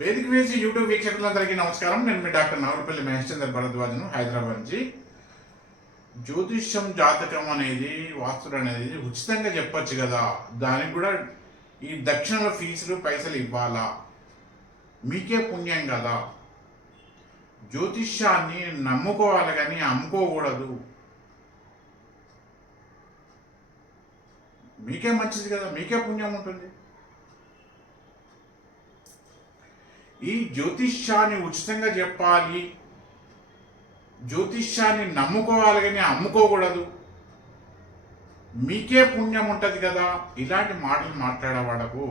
వేదిక వేసి యూట్యూబ్ వీక్షకులందరికీ నమస్కారం. నేను మీ డాక్టర్ నవలపల్లి మహేశ్చంద్ర భరద్వాజను, హైదరాబాద్ నుంచి. జ్యోతిష్యం, జాతకం అనేది, వాస్తుడు అనేది ఉచితంగా చెప్పొచ్చు కదా, దానికి కూడా ఈ దక్షిణల ఫీజులు పైసలు ఇవ్వాలా? మీకే పుణ్యం కదా. జ్యోతిష్యాన్ని నమ్ముకోవాలి కానీ అమ్ముకోకూడదు. మీకే మంచిది కదా, మీకే పుణ్యం ఉంటుంది. ఈ జ్యోతిష్యాన్ని ఉచితంగా చెప్పాలి, జ్యోతిష్యాన్ని నమ్ముకోవాలి కానీ అమ్ముకోకూడదు, మీకే పుణ్యం ఉంటుంది కదా. ఇలాంటి మాటలు మాట్లాడే వాళ్ళకు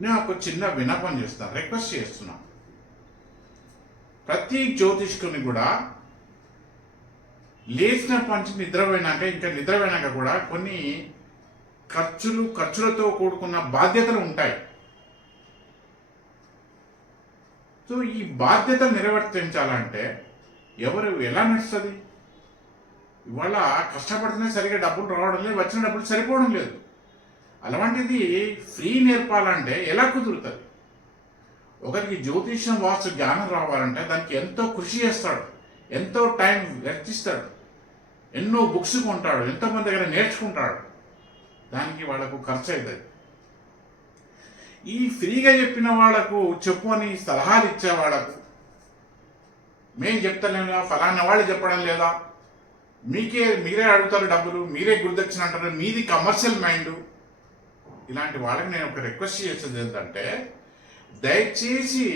నేను ఒక చిన్న విన్నపం చేస్తాను, రిక్వెస్ట్ చేస్తున్నా. ప్రతి జ్యోతిష్కుని కూడా లేచిన పంచి నిద్రపోయినాక కూడా కొన్ని ఖర్చులతో కూడుకున్న బాధ్యతలు ఉంటాయి. సో ఈ బాధ్యతలు నిర్వర్తించాలంటే ఎవరు ఎలా నడుస్తుంది? ఇవాళ కష్టపడితేనే సరిగ్గా డబ్బులు రావడం లేదు, వచ్చిన డబ్బులు సరిపోవడం లేదు. అలాంటిది ఫ్రీ నేర్పాలంటే ఎలా కుదురుతుంది? ఒకరికి జ్యోతిష్యం, వాస్తు జ్ఞానం రావాలంటే దానికి ఎంతో కృషి చేస్తాడు, ఎంతో టైం వెచ్చిస్తాడు, ఎన్నో బుక్స్ కొంటాడు, ఎంతోమంది దగ్గర నేర్చుకుంటాడు. దానికి వాళ్ళకు ఖర్చు అవుతుంది. ఈ ఫ్రీగా చెప్పిన వాళ్లకు చెప్పు అని సలహాలు ఇచ్చే వాళ్ళకు మేము చెప్తలేము, ఫలానా వాళ్ళు చెప్పడం లేదా, మీరే అడుగుతారు డబ్బులు, మీరే గుర్దక్షిణ అంటారు, మీది కమర్షియల్ మైండ్. ఇలాంటి వాళ్ళకి నేను ఒక రిక్వెస్ట్ చేసేది ఏంటంటే, దయచేసి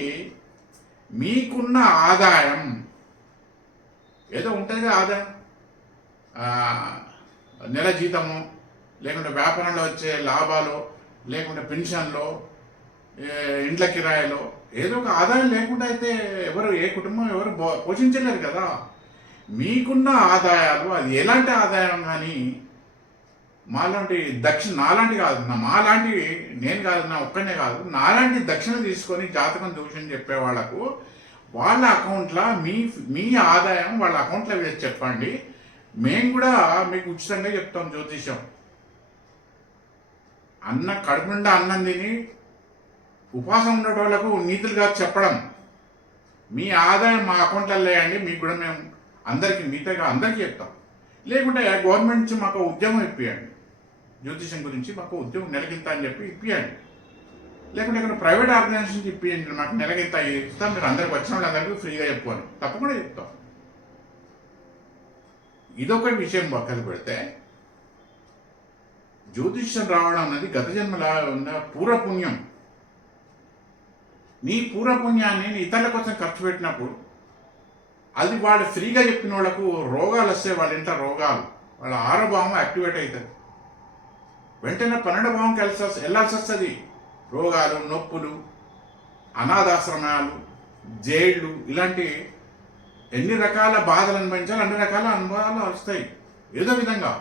మీకున్న ఆదాయం ఏదో ఉంటుంది, ఆదాయం నెల జీతము, లేకుంటే వ్యాపారంలో వచ్చే లాభాలు, లేకుంటే పెన్షన్లో, ఇండ్ల కిరాయిలో ఏదో ఒక ఆదాయం లేకుండా అయితే ఏ కుటుంబం ఎవరు పోషించలేరు కదా. మీకున్న ఆదాయాలు, అది ఎలాంటి ఆదాయం కానీ, మాలాంటి నాలాంటి కాదు, మాలాంటి నేను కాదు, నా ఒక్కనే కాదు, నాలాంటి దక్షిణ తీసుకొని జాతకం దూషణ చెప్పే వాళ్లకు వాళ్ళ అకౌంట్లో మీ ఆదాయం వాళ్ళ అకౌంట్లో వేసి చెప్పండి. మేము కూడా మీకు ఉచితంగా చెప్తాం జ్యోతిషం. కడుపు నిండా అన్నం తిని ఉపాసం ఉండే వాళ్ళకు నీతులుగా చెప్పడం, మీ ఆదాయం మా అకౌంట్లలో వేయండి, మీకు కూడా మేము మిగతాగా అందరికీ చెప్తాం. లేకుంటే గవర్నమెంట్ నుంచి మాకు ఉద్యమం ఇప్పియండి, జ్యోతిషం గురించి మాకు ఉద్యమం నెలకింత అని చెప్పి ఇప్పియండి. లేకుంటే ఇక్కడ ప్రైవేట్ ఆర్గనైజేషన్ ఇప్పియండి, మాకు నెలకింత ఇస్తాం, మీరు అందరికి వచ్చిన వాళ్ళందరికీ ఫ్రీగా చెప్పుకోండి, తప్పకుండా చెప్తాం. ఇదొక విషయం పక్కన పెడితే, జ్యోతిష్యం రావడం అనేది గత జన్మలా ఉన్న పూర్వపుణ్యం. నీ పూర్వపుణ్యాన్ని ఇతరుల కోసం ఖర్చు పెట్టినప్పుడు అది వాళ్ళు ఫ్రీగా చెప్పిన వాళ్ళకు రోగాలు వస్తే, వాళ్ళ ఇంట్లో రోగాలు, వాళ్ళ ఆరోభావం యాక్టివేట్ అవుతుంది. వెంటనే 12వ భావంకి వెళ్ళాల్సి వస్తుంది. రోగాలు, నొప్పులు, అనాథాశ్రమాలు, జైళ్ళు, ఇలాంటి ఎన్ని రకాల బాధలు అనుభవించాలి, అన్ని రకాల అనుభవాలు వస్తాయి ఏదో విధంగా.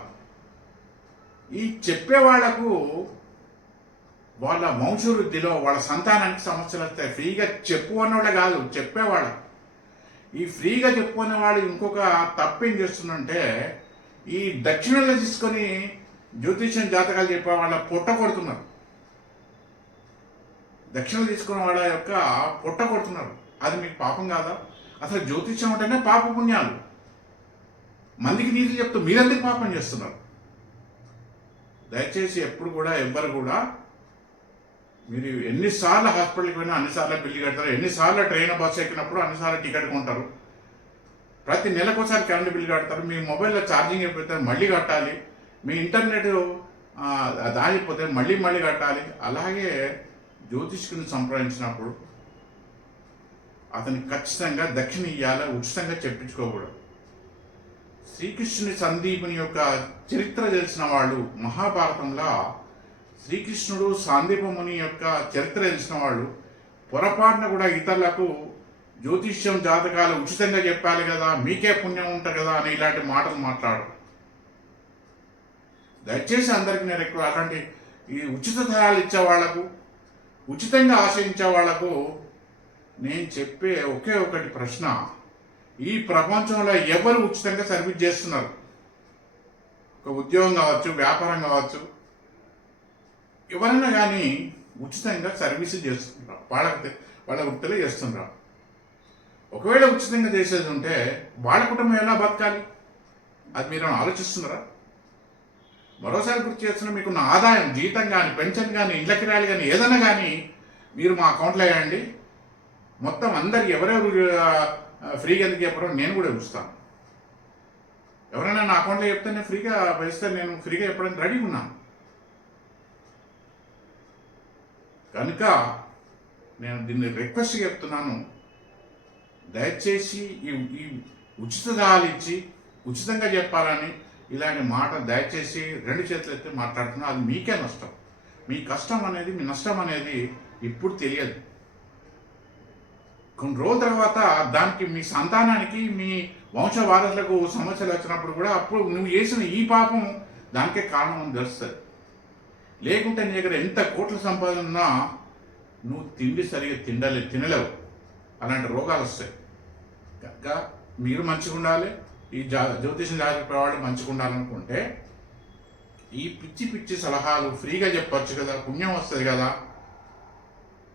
ఈ చెప్పేవాళ్లకు వాళ్ళ వంశవృద్ధిలో, వాళ్ళ సంతానానికి సమస్యలు వస్తాయి. ఫ్రీగా చెప్పు అన్నవాళ్ళే కాదు, చెప్పేవాళ్ళ. ఈ ఫ్రీగా చెప్పు అనేవాళ్ళు ఇంకొక తప్పేం చేస్తుందంటే, ఈ దక్షిణలో తీసుకొని జ్యోతిష్యం, జాతకాలు చెప్పే వాళ్ళ పొట్ట కొడుతున్నారు. దక్షిణ తీసుకున్న వాళ్ళ యొక్క పొట్ట కొడుతున్నారు. అది మీకు పాపం కాదా? అసలు జ్యోతిష్యం అంటేనే పాప పుణ్యాలు. మందికి నీతులు చెప్తూ మీరెందుకు పాపం చేస్తున్నారు? దయచేసి ఎవ్వరు కూడా మీరు ఎన్నిసార్లు హాస్పిటల్కి పోయినా అన్నిసార్లు బిల్లు కడతారు, ఎన్నిసార్లు ట్రైన్ బస్సు ఎక్కినప్పుడు అన్నిసార్లు టికెట్ కొంటారు, ప్రతి నెలకోసారి కరెంటు బిల్లు కడతారు, మీ మొబైల్లో ఛార్జింగ్ అయిపోతే మళ్ళీ కట్టాలి, మీ ఇంటర్నెట్ దాగిపోతే మళ్ళీ కట్టాలి. అలాగే జ్యోతిష్కుని సంప్రదించినప్పుడు అతనికి ఖచ్చితంగా దక్షిణ ఇయ్యాల, ఉచితంగా చెప్పించుకోకూడదు. శ్రీకృష్ణుని సందీపుని యొక్క చరిత్ర తెలిసిన వాళ్ళు, మహాభారతంలో శ్రీకృష్ణుడు సాందీపముని యొక్క చరిత్ర తెలిసిన వాళ్ళు పొరపాటున కూడా ఇతరులకు జ్యోతిష్యం, జాతకాలు ఉచితంగా చెప్పాలి కదా, మీకే పుణ్యం ఉంటుంది కదా అని ఇలాంటి మాటలు మాట్లాడు. దయచేసి అందరికీ నేను ఎక్కువ అలాంటి ఈ ఉచిత సలహాలు ఇచ్చే వాళ్లకు, ఉచితంగా ఆశయించే వాళ్లకు నేను చెప్పే ఒకే ఒకటి ప్రశ్న, ఈ ప్రపంచంలో ఎవరు ఉచితంగా సర్వీస్ చేస్తున్నారు? ఒక ఉద్యోగం కావచ్చు, వ్యాపారం కావచ్చు, ఎవరైనా కానీ ఉచితంగా సర్వీస్ చేస్తుంటారు, వాళ్ళ వృత్తిలో చేస్తుంటారు. ఒకవేళ ఉచితంగా చేసేది ఉంటే వాళ్ళ కుటుంబం ఎలా బతకాలి? అది మీరు ఆలోచిస్తున్నారా? మరోసారి గుర్తు చేస్తున్నా, మీకున్న ఆదాయం, జీతం కానీ, పెన్షన్ కానీ, ఇండ్ల కిరాయిలు కానీ, ఏదైనా కానీ మీరు మా అకౌంట్లో వేయండి. మొత్తం అందరికి ఎవరెవరు ఫ్రీగా ఎందుకు చెప్పారో నేను కూడా చూస్తాను. ఎవరైనా నా అకౌంట్లో చెప్తే నేను ఫ్రీగా వేస్తే నేను ఫ్రీగా చెప్పడానికి రెడీగా ఉన్నాను. కనుక నేను దీన్ని రిక్వెస్ట్ చెప్తున్నాను, దయచేసి ఈ ఉచితాలు ఇచ్చి ఉచితంగా చెప్పాలని ఇలాంటి మాట దయచేసి రెండు చేతులు ఎత్తి మాట్లాడుతున్నా. అది మీకే నష్టం. మీ కష్టం అనేది, మీ నష్టం అనేది ఇప్పుడు తెలియదు. కొన్ని రోజుల తర్వాత దానికి మీ సంతానానికి, మీ వంశవారసులకు సమస్యలు వచ్చినప్పుడు కూడా అప్పుడు నువ్వు చేసిన ఈ పాపం దానికే కారణం అని తెలుస్తుంది. లేకుంటే నీ దగ్గర ఎంత కోట్ల సంపాదన ఉన్నా నువ్వు తిండి సరిగా తినలేవు. అలాంటి రోగాలు వస్తాయి. కనుక మీరు మంచిగా ఉండాలి, ఈ జ్యోతిషం జాగ్రత్త వాళ్ళు మంచిగా ఉండాలనుకుంటే ఈ పిచ్చి పిచ్చి సలహాలు ఫ్రీగా చెప్పచ్చు కదా, పుణ్యం వస్తుంది కదా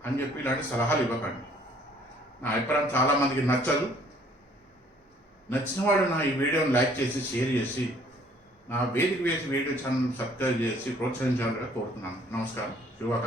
అని చెప్పి ఇలాంటి సలహాలు ఇవ్వకండి. నా అభిప్రాయం చాలామందికి నచ్చదు. నచ్చిన వాడు నా ఈ వీడియోని లైక్ చేసి, షేర్ చేసి, నా వేదిక వేసి వీడియో ఛానల్ సబ్స్క్రైబ్ చేసి ప్రోత్సహించాలని కోరుతున్నాను. నమస్కారం. శుభాకాంక్షలు.